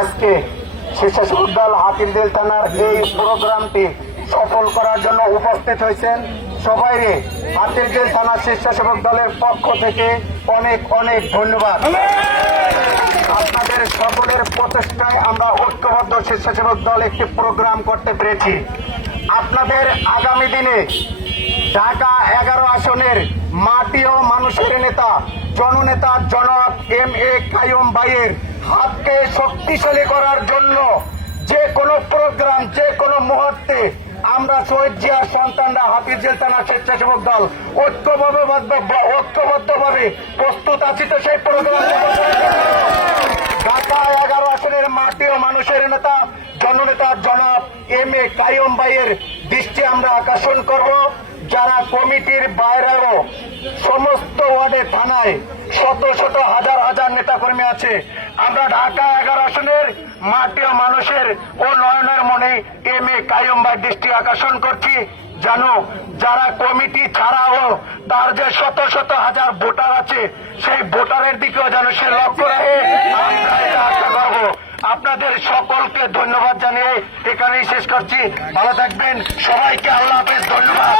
আজকে স্বেচ্ছাসেবক দল হাতিরঝিল থানার এই প্রোগ্রামটি সফল করার জন্য উপস্থিত হয়েছেন সবাইকে হাতিরঝিল থানা স্বেচ্ছাসেবক দলের পক্ষ থেকে অনেক অনেক ধন্যবাদ। আপনাদের সকলের প্রচেষ্টায় আমরা ঐক্যবদ্ধ স্বেচ্ছাসেবক দল একটি প্রোগ্রাম করতে পেরেছি। আপনাদের আগামী দিনে ঢাকা 11 আসনের মাটি ও মানুষের নেতা জননেতা জনাব এম.এ. কাইয়ুম ভাইয়ের হাতকে শক্তিশালী করার জন্য যে কোনো প্রোগ্রাম যে কোনো মুহূর্তে আমরা শহীদ জিয়ার সন্তানরা হাতিরঝিল থানা স্বেচ্ছাসেবক দল ঐক্যবদ্ধভাবে প্রস্তুত আছি। তো সেই প্রোগ্রাম ঢাকা 11 আসনের মাটি ও মানুষের নেতা জননেতা জনাব এম.এ. কাইয়ুম ভাইয়ের দৃষ্টি আমরা আকর্ষণ করব। যারা কমিটির বাইরেও সমস্ত ওয়ার্ডে থানায় শত শত হাজার হাজার নেতাকর্মী আছে, আমরা ঢাকা 11 আসনের মাটি ও মানুষের ও নয়নের মনে এম.এ. কাইয়ুম ভাই দৃষ্টি আকর্ষণ করছি। জানো যারা কমিটি ছাড়াও তার যে শত শত হাজার ভোটার আছে সেই ভোটারের দিকেও যেন সে লক্ষ্য রাখে, আমরা এটা আশা করবো। আপনাদের সকলকে ধন্যবাদ জানিয়ে এখানেই শেষ করছি। ভালো থাকবেন সবাইকে, আল্লাহ হাফেজ, ধন্যবাদ।